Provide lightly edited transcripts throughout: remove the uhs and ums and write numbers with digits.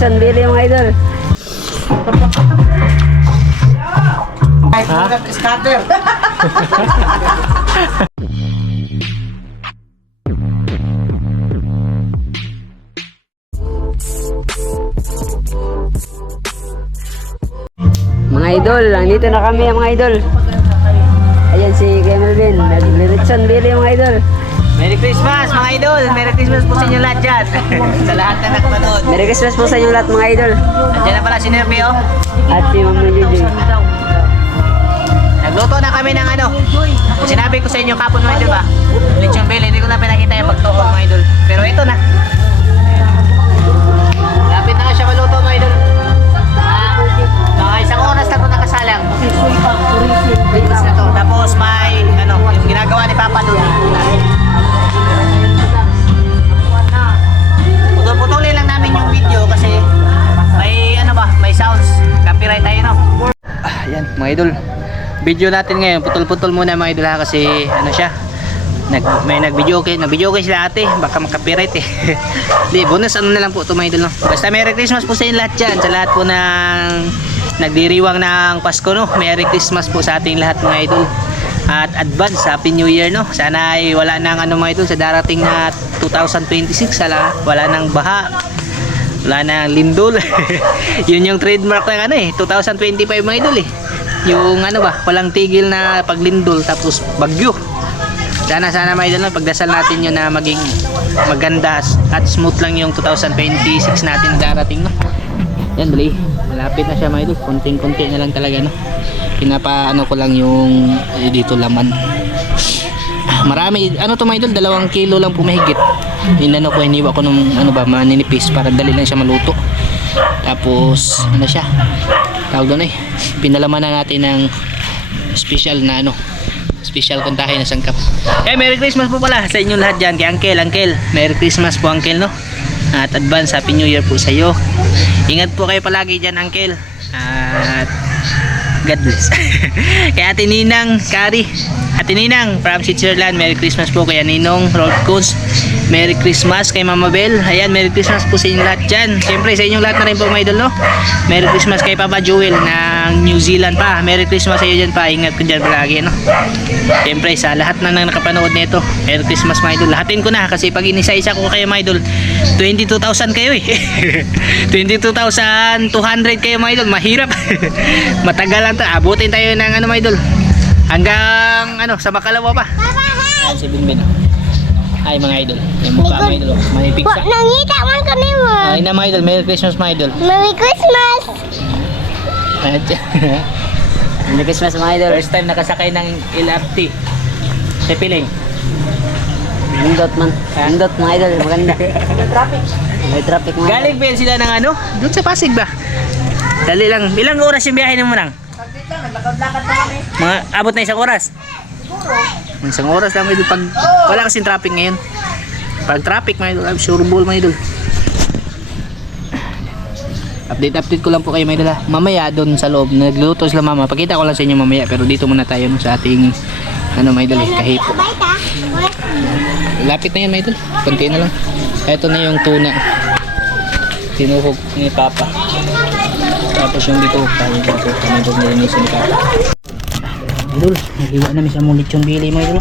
lechon belly mga idol. Ha? Scatter. Mga idol, nandito na kami mga idol. Ayan si Kuya Melvin, nag-lechon belly mga idol. Merry Christmas mga idol! Merry Christmas po sa inyo lahat dyan! Sa lahat na nakapanood. Merry Christmas po sa inyo lahat mga idol. Andiyan na pala si Nervio. At si Ma'am Jujuy. Nagluto na kami ng ano. Sinabi ko sa inyo kapon mga idol ba? Lechon belly. Hindi ko na pinakita yung pagtuhog mga idol. Pero ito na. Lapit na siya maluto mga idol. Mga isang oras na ito nakasalang. Bilis na to. Tapos may ano, yung ginagawa ni Papa doon. Putol-putulin lang namin yung video kasi may ano ba, may sounds. Copyright tayo no. Ayan mga idol. Video natin ngayon, putol-putol muna mga idol ha kasi ano siya. May nag-video okay sila ate, baka makapirate eh. Di, bonus ano na lang po ito mga idol no. Basta Merry Christmas po sa inyo lahat dyan, sa lahat po ng nagdiriwang ng Pasko no. Merry Christmas po sa ating lahat mga idol. At advance Happy New Year no. Sana ay wala nang ano mga idol sa darating na 2026, wala nang baha. Wala nang lindol. Yun yung trademark ng ano eh, 2025 mga idol eh. Yung ano ba, walang tigil na paglindol tapos bagyo. Sana mga idol no, pagdasal natin yun na maging maganda at smooth lang yung 2026 natin darating no. Yan bali, malapit na siya mga idol, konting-konti na lang talaga no. Pinapaano ko lang yung dito laman. Marami, ano to mga idol, 2 kilo lang po mahigit. Inano ko, hiniwa ko nung ano ba, maninipis para dali lang siya maluto. Tapos, ano siya, tawag doon eh, pinalaman na natin ng special na ano, special kontahe na sangkap. Merry Christmas po pala sa inyo lahat dyan, kay Uncle. Merry Christmas po Uncle no. At advance Happy New Year po sa iyo. Ingat po kayo palagi dyan Uncle. At God bless. Kay Ate Ninang Kari, Ate Ninang from Switzerland, Merry Christmas po. Kay Ninong Road Coons, Merry Christmas. Kay Mama Bell, ayan, Merry Christmas po sa inyo lahat dyan. Siyempre sa inyong lahat na rin po mga idol no. Merry Christmas kay Papa Joel ng New Zealand pa. Merry Christmas sa iyo dyan pa. Ingat ko dyan palagi no. Siyempre sa lahat na nang nakapanood nito, Merry Christmas mga idol. Lahatin ko na kasi pag inisa-isa ko kayo mga idol, 22,000 kayo eh. 22,200 kayo mga idol. Mahirap. Matagal lang to. Abutin tayo ng ano mga idol. Hanggang ano sa Makalawa pa. Ayan si Binbin. Ay mga idol. Yung mukha mga idol. Manipig sa. Nangita man kami mo. Ay na mga idol. Merry Christmas mga idol. Merry Christmas. Merry Christmas mga idol. First time nakasakay ng LRT. Sa Piling. Nindot man. Nindot mga idol, maganda. May traffic mga idol. Galing ba yan sila ng ano? Doon sa Pasig ba? Dali lang. Ilang oras yung biyahe mo nang? Mga abot na 1 oras. Isang oras lang mga idol. Pag wala kasing traffic ngayon. Pag traffic mga idol, sure ball mga idol. Update ko lang po kayo mga idol ha. Mamaya doon sa loob, nagluluto sila mama. Pakita ko lang sa inyo mamaya. Pero dito muna tayo no, sa ating ano mga idol eh, kahipo. Lapit na yan mga idol. Kunti na lang. Ito na yung tuna. Tinuhog ni Papa. Tapos yung dito tayo dito. Medyo nilinisin ni Papa. Idol, nagiwa namin sa mulit yung bili mga idol.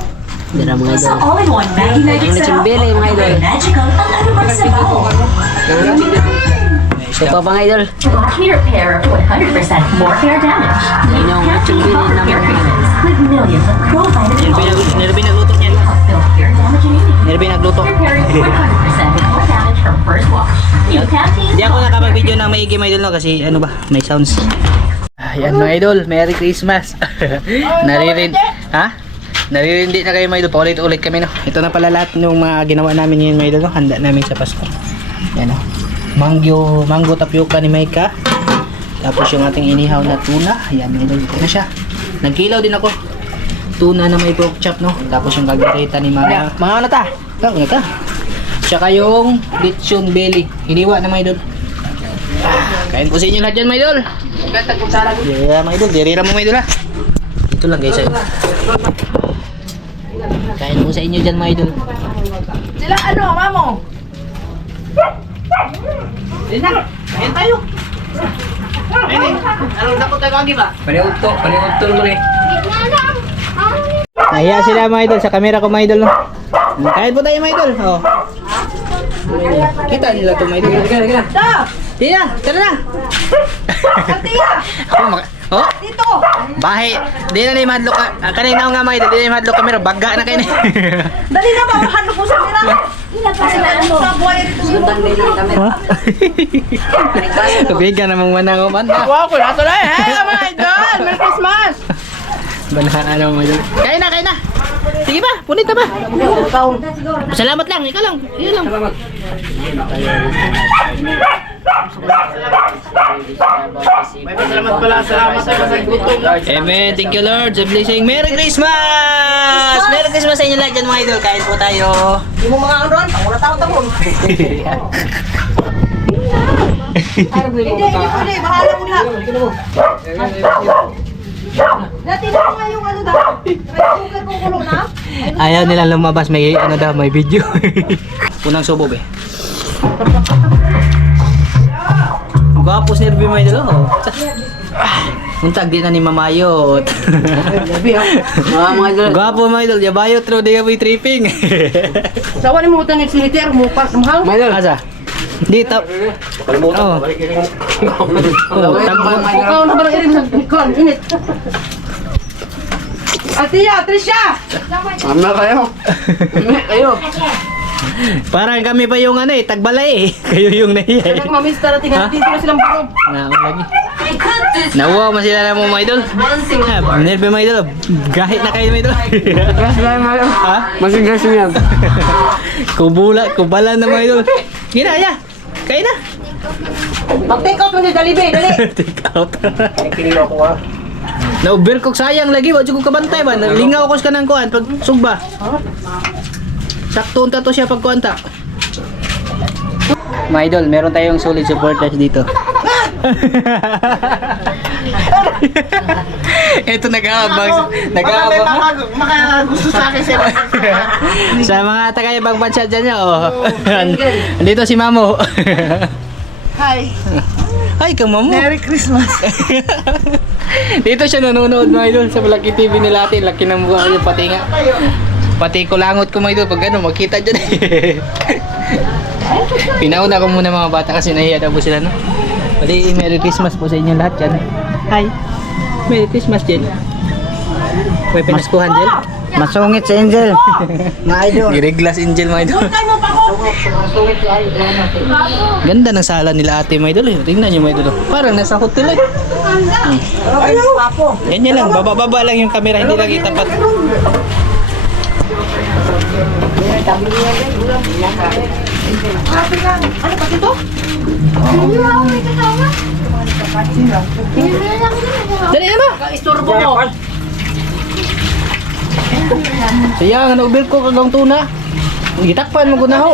Dira mga idol. all-in-one Maggi Nuggets Lechon belly mga idol. magical ang anumang sabaw. Ito pa mga idol. To watch me repair 100% more hair damage. Yan yung lechon belly Hair namin. treatments with millions of pro vitamin Nerby nagluto niyan. help hair damage immunity. Nerby nagluto. Repairing 100% of all damage from first wash. New Pantene. Hindi ako nakapag-video ng maigi mga idol no, kasi ano ba, may sounds. Ayan mga idol, Merry Christmas. Naririndi na kayo mga idol, paulit-ulit kami no. Ito na pala lahat ng mga ginawa namin ngayon mga idol no, handa namin sa Pasko. Yan no. Mango tapioca ni Maika. Tapos yung ating inihaw na tuna. Ayan mga idol, ito na siya. Nagkilaw din ako. Tuna na may pork chop no. Tapos yung gagareta ni Mama. Mga ano ta? Ano ta? Tsaka yung lechon belly. Hiniwa na mga idol. Kain po sa inyo lahat dyan mga idol. Yeah, mga idol. Dirira mo mga idol ha. Ito lang guys. Kain po sa inyo dyan mga idol. Sila ano, mamo? Sila. Ayan tayo. Ayun, anong dakot tayo kagi ba? Paniutol mo rin. Nahiya sila mga idol sa camera ko mga idol. No? Kahit po tayo mga idol. Oh. Kita nila ito mga idol. Sige. Tina, tara na. Oh, Dito! bahay. Di na yung madlock. Kanina nga mga idol, di na yung madlock camera. Baga na kayo na. Dali na ba? Mahalo po sa nila! Kasi na sa buhay rito. Sutang din ang kami. Kabigan namang manang uman. Wow, ko na tuloy! Hey, mga idol! Merry Christmas! Banahan mo mga idol. Kaya na. Sige ba? Punit na ba? Salamat lang. Ikaw lang. Iyan lang. Salamat pala. Salamat sa gutom. Amen. Thank you Lord. Sa blessing. Merry Christmas! Merry Christmas sa inyo lahat dyan mga idol. Kain po tayo. Hindi mo mga ano ron? Ang wala tao-tao. Hindi. Bahala mo na. Dati na nga yung ano daw. May sugar kong kulo na. Ayaw nila lumabas. May ano daw, may video. Unang subo be. Gwapos ni Ruby mga idol. Oh. Untag di na ni Mamayot. Mga idol. Gwapo mga idol. Yabayot ro di kami tripping. Sawa ni mo utang yung siniter mo. Mahal. Mga idol. Asa? Di tap. Oh. Ikaw na ba lang irin sa kon? Init. Atiya, Trisha! Ano kayo? Kayo. Parang kami pa yung ano eh, tagbalay eh. Kayo yung nahiya eh. Kaya mamister at tingnan dito na silang bukob. Lagi. Nawuha mo sila na mo mga idol. Nerve mga idol. Gahit na kayo mga idol. Gas lang mga idol. Ha? Masigas niya. Kubalan na mga idol. Gina, ya. Kain na. Mag-take out mo ni Jollibee, dali! Take out. Na-overcook sayang lagi. Wag ko kabantay ba? Lingaw ko sa kanang kuan pag sugba. Sakto unta to siya pag kuanta. Mga idol, meron tayong solid supporters dito. Ito nag-aabang. Gusto sa akin sila. Sa mga taga-ibang bansa dyan niya, oh. Dito si Mamo. Hi! Ay, kang Mamo. Merry Christmas! Dito siya nanonood mga idol sa Malaki TV nila atin. Laki ng mukha niya, pati nga. Pati kulangot ko mga idol. Pag ano, makita dyan. Pinauna ko muna mga bata kasi nahiya daw po sila, no? Pati Merry Christmas po sa inyo lahat dyan. Hi! Merry Christmas, Jen. May pinaskuhan, Jen. Masungit si Angel. Mga idol. Gireglas Angel, mga idol. Tayo mo pa ko! Ganda ng sala nila ate, mga idol. Tingnan nyo, mga idol. Parang nasa hotel eh. Ano? Papo! Ganyan lang, baba-baba lang yung camera, hindi lang itapat. Ano pa dito? Dali na ba? Istorbo mo! Sayang, nag-build ko kagang tuna. Gitakpan mo gunaho.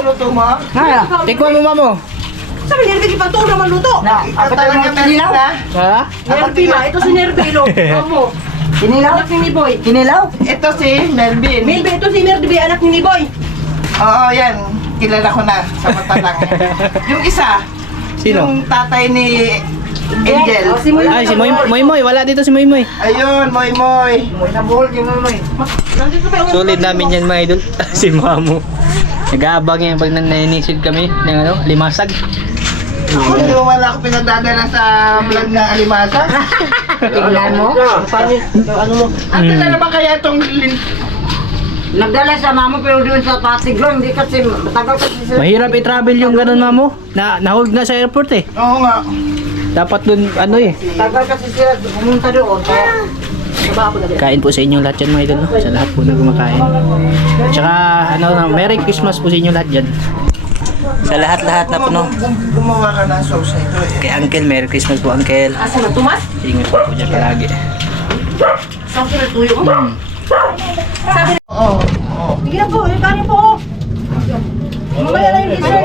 Tikman mo, Mamo. Sabi ni Nervy, ipang tuong naman luto! Kinilaw? Ha? Nervy ba? Ito si Nervy, lo! Amo! Kinilaw? Anak ni Niboy! Kinilaw? Ito si Melvin. Milby, ito si Nervy, anak ni Niboy! Oo, yan. Kilala ko na sa mata lang. Yung isa, Sino? yung tatay ni Angel. Si Moy. Ay, si Moy. Wala dito si Moy. Ayun, Moy Moy. Nandito pa yung... Solid namin yan, mga idol. Si Mamo. Nag-aabang yan pag naninisig kami ng ano, limasag. Hindi mo wala ako pinagdadala sa vlog na alimasa. Tingnan mo. Ano mo? Ate na naman kaya itong Nagdala sa mama pero doon sa Pasig lang. Hindi kasi matagal kasi sila. Mahirap i-travel yung ganun, Mamo. Nahulog na sa airport eh. Oo nga. Dapat dun, ano eh. Matagal kasi sila pumunta doon. Kaya Kain po sa inyong lahat yan, mga idol. No? Sa lahat po na kumakain. Tsaka, ano, Merry Christmas po sa inyong lahat dyan. Sa lahat-lahat na po, no. Gumawa ka ng sauce ito eh. Kay Uncle, Merry Christmas po, Uncle. Asa na, Tumas? Ingat po dyan palagi. Saan sila tuyo mo? Sabi na... Oo. Sige na po, kanin po! Mamaya lang yung dessert.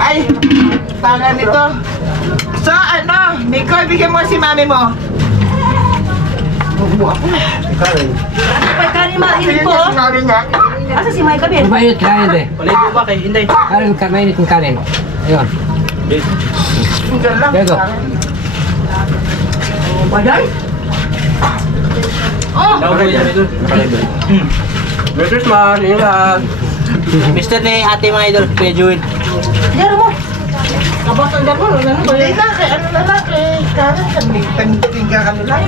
Ay, para nito. So ano, Nicole, bigyan mo si mami mo. May kanin mainit po. Sinabi nga. Asa si Mike Kabin? Mainit kanin eh. Paligo ba kay Inday? Kanin ka mainit ng kanin. Ayun. Tinggal lang. Diego. Baday? Daw ko yan idol. Merry Christmas, ingat. Mister ni ate mga idol, Kuya Jewel. Yan mo. Kabasan dyan mo. Ano ba Hindi yan? na, kay ano na lang, kay Karen. Tinggal ano lang.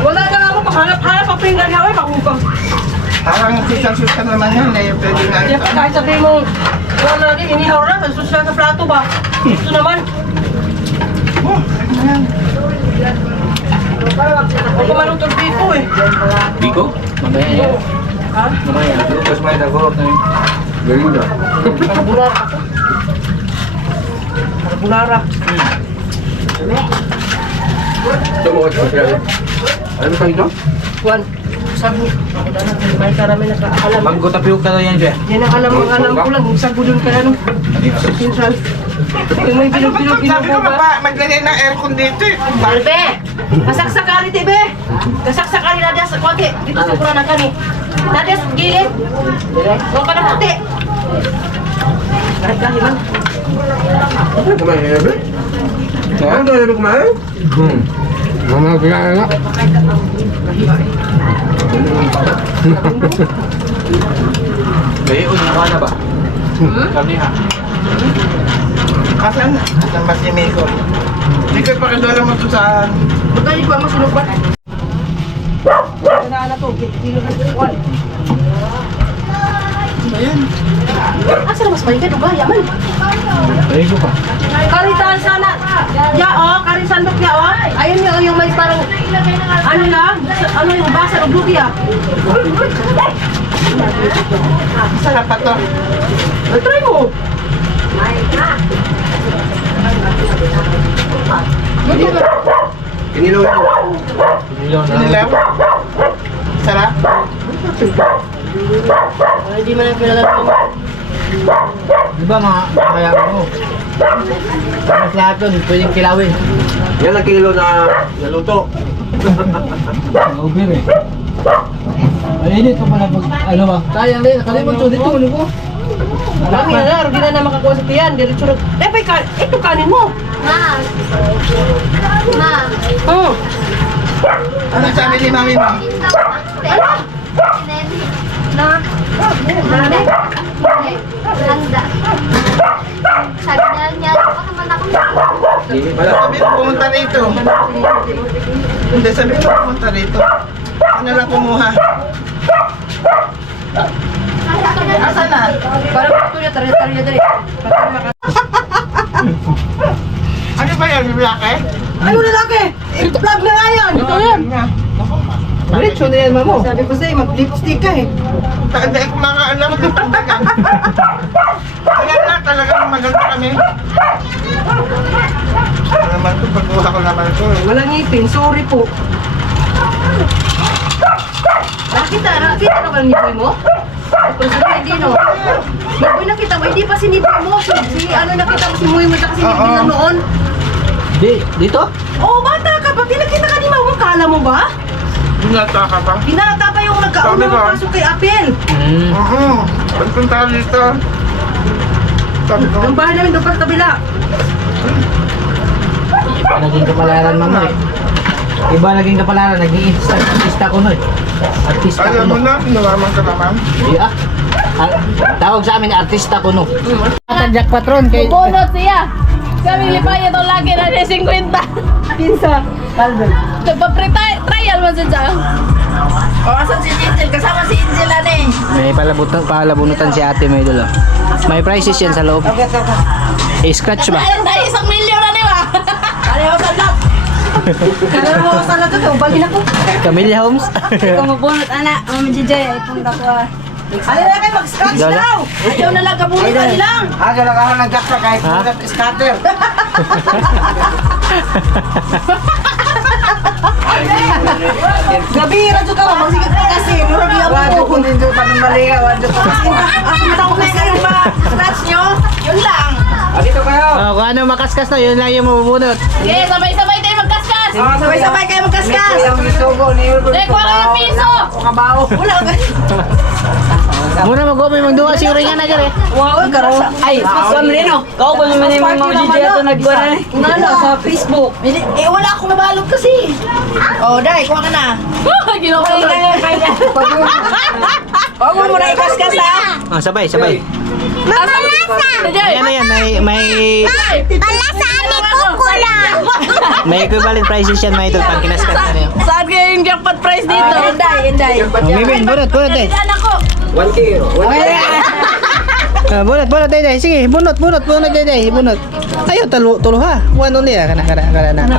Wala na nga mo. Paghanap-hanap ang pinggan niya. Ay, pakupang. Parang susal-susal naman yan eh. Pwede na Kaya ito. pa kahit sabihin mo, wala lagi, inihaw na. Susunod sa plato ba? Ito naman. Huwag ko manutong biko eh. Biko? Mamaya yan. Ha? Mamaya. Lukas may nagurot na yun. Gerinda. Karbulara ako. Karbulara. Tumuot ko siya. Ano pa ito? Juan, sabi. Ako na lang, may karami nakaalam. Mango tapioca daw yan siya. Yan ang alam ko lang. Kung sabi doon ka na no. Central. Yung may bilog-bilog Sabi ko, ba? maglagay ng aircon dito eh. Balbe! Kasaksakari, tibe! Kasaksakari na sa konti. Dito sa pura na kani. Nadia sa gilid. Huwag ka na puti. Kahit man. Kumain na ba? Saan tayo na kumain? Mama, kumain na. Bayo, naka na ba? Kami ha. Asan? Asan ba si Miko? Hindi ko pakidala mo ito saan. Magkali ko ang masunod ba? Wala na to. Kilo na Juan. Ayan. Asa na mas balikan? Uga, yaman. Ayun pa. Karitaan sana. Ya o, karisandok ya o. Ayun yung may parang ano lang, ano yung basa ng blugi ah. Sarap pa to. Try mo. Kinilaw na. Nilaw. Sarap. Hindi man ang kilala ko. Di ba mga kaya mo? Mas lahat doon, pwedeng kilawin. Yan ang kilo na naluto. Over eh. Ay, init pa pala pag, ano ba? Kaya rin, nakalimutan ko dito, ano ko? Lagi na na, hindi na makakuha sa tiyan. Diretso na. Ito kanin mo. Ma. Ma. Oh. Ano sabi ni Mami mo? Na. Mami. Handa. Sabi niya, ako naman ako. Hindi pala. Sabi ko pumunta rito. Hindi, sabi ko pumunta rito. Ano lang kumuha? Asan na? Parang ito niya, tari-tari dali. Ano ba yan, lalaki? Ano lalaki? I-vlog na nga yan. Ito yan. Diretso na yan, mamo. Sabi ko sa'yo, mag-lipstick ka eh. Hindi ko makaalam ko talagang. Kaya na talaga maganda kami. Ano naman ito, pagkuha ko naman ito. Walang ngipin, sorry po. Nakita na ba ang nipoy mo? Kung sabi, hindi no. Nipoy nakita mo, hindi pa si nipoy mo. Si ano nakita mo, si Muy mo, saka si nipoy na noon. Dito? Oo, bata ka pa. Pinakita ka ni Mama, kala mo ba? Binata ka pa? Binata pa yung nagkauna Sabi ko. pasok kay Apel. Oo. Pagpunta dito. Sabi ko. Ang bahay namin doon pa sa kabila. Iba naging kapalaran mo eh. Iba naging kapalaran, naging artista ko no eh. Artista ko Alam no. mo na, nawaman ka naman. Di ah. Tawag sa amin, artista ko no. Jack Patron kay... Bunot siya. Kami lipaya to lagi na siya 50. Pinsa. Calvin. Trial man siya. O, asan si Angel? Kasama si Angel ano eh. May palabunutan si ate may idol. May prizes yan sa loob. Scratch ba? Ayun tayo 1 milyon na di ba? Ano yung salap? Ano mo sa lato to? Balhin ako. Camellia Homes. Ikaw mabunot anak. Mama Jijay. Ipunta ko ah. Ano na kayo mag-scratch Dala. daw? Ayaw na lang kabulitan nilang. Aga lang ako ng jaksa kahit Ha? scatter. Gabi, radyo ka mo. Magsigat ka kasi. Murag yung Wadyo ako. kung hindi pa nang maliga, wadyo ko. Ako matawag na kayo ba? Scratch nyo? Yun lang. Dito kayo. Kung ano makaskas na, yun lang yung mabubunot. Okay, sabay-sabay tayo magkaskas. Sabay-sabay kayo magkaskas. Dek, wala ng piso! Wala ka. Muna mag-gomay magduwa si Uri nga na gari. Wow, karasa. Ay, Pamlino. Kau ba naman yung mga GG ato nagkuha na eh? Ano, sa Facebook. Wala akong nabalot kasi. Oh, Day, kuha ka na. Ginawa ko na. Huwag mo muna ikaskas ha. Ah, sabay. Dek, Ayan na yan, may Palasani kukula. may equivalent prices yan mga idol pag kinaskas na yun. saan kayo yung jackpot price dito? Inday. May bin, bunot eh. Anak ko! 1 kilo. Bunot day. Sige, bunot day. Bunot. Ayo, tulo ha. One only ah. Kana.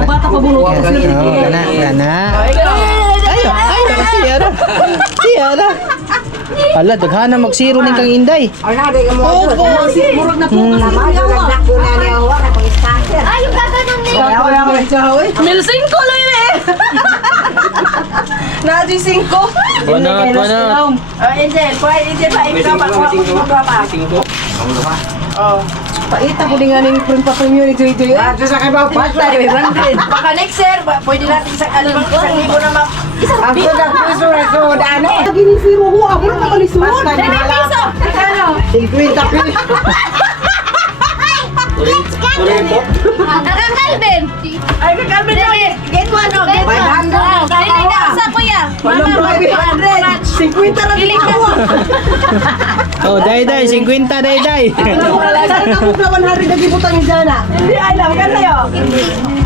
Bata pa bunot. Kana. Ayo, siya na. Ala, daghana mag-zero ning kang Inday. Murag na po. Ay, yung gaganon ni. Milsing ko lang yun eh! Nadi 5. Bunot. Angel, pa ikaw pa. Paita ko din nga ng premium ni Joy. Sa kabaw pa. Baka next year, pwede natin sa isang libo na mak... Ang sugat puso na sudan eh. Ginisiro ko, ako na makalisuot. Basta di Piso! Ano? 50 piso. Nakakalbin! Ay, kakalbin na. Get one, oh. Get one. 500. Dili ka sa kuya! Walang 500. 50 na Dili ka! Oh, day. 50 day. Saan ka kung na 100 na gibutan yung dyan ah? Hindi, ay lang. Kan sa'yo?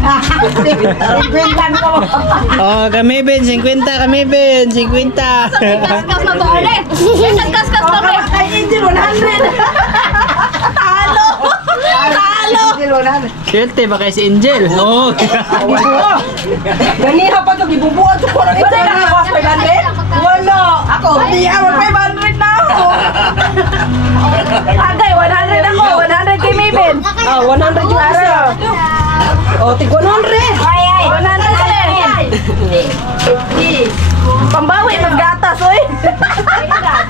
50 ko. Oh, kami bin 50. Kaskas na to ulit! Kaskas na to! Ay, Angel, 100. Talo! Swerte ba kay si Angel? Oh. Ganiha pa ito, gibubuan ito. Ito na ako, 500? Wala. Ako, hindi ako, 500 na ako. Agay, 100 ako. 100 kay Maybin. 100 yung isa. O, tig 100. 100 ulit. Pambawi, maggatas, oy.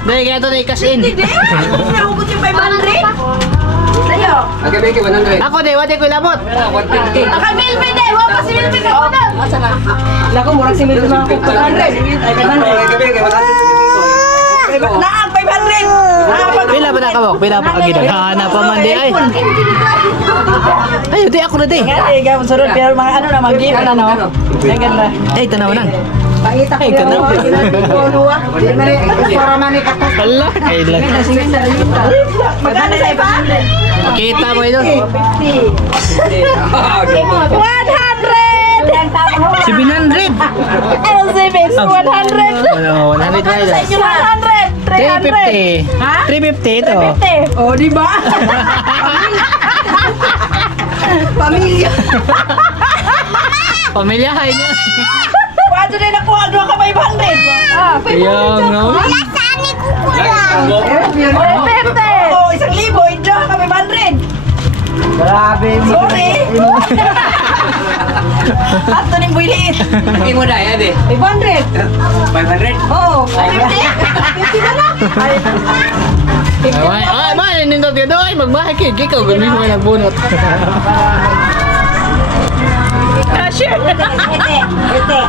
Day, kaya to day cash in. Hindi, nahugot yung 500. Tayo. Okay, 100. Ako day, wate ko labot. 150. Naka Milvin eh! Wala pa si Milvin na po na! Asa na? Lako, murag si Maybin mga 500. Ay, 500. Naang 500. Pila ba na kawak? Pila pa kagida? Hana pa man di ay. Ay, di ako na di. Ay, gawin sunod. Pero mga ano na, mag-gift na, no? Ay, ganda. Ay, tanaw nang. Pakita Ay, ganda. Hala, ay lang. Magkano sa iba? Kita mo ito. 100! 700. Ano si Vince? 100! Ano, 100 na ito. 100! 350. Ha? 350 ito. 50! Oh, di ba? Pamilya! Pamilyahay niya. Paano din ako? Ano ka 500? Kaya nga. Palasani kukula. 50! Oh, 1,000! Enjoy ka 500! Grabe mo. Sorry! Ato ni Builiit! Hindi mo na yan eh. 500! 500? Oo! 50 na lang! Ay, man, nindot ka doon. Ay, magbahay kid. Ikaw, gano'n mo nagbunot. Cashier! Ete!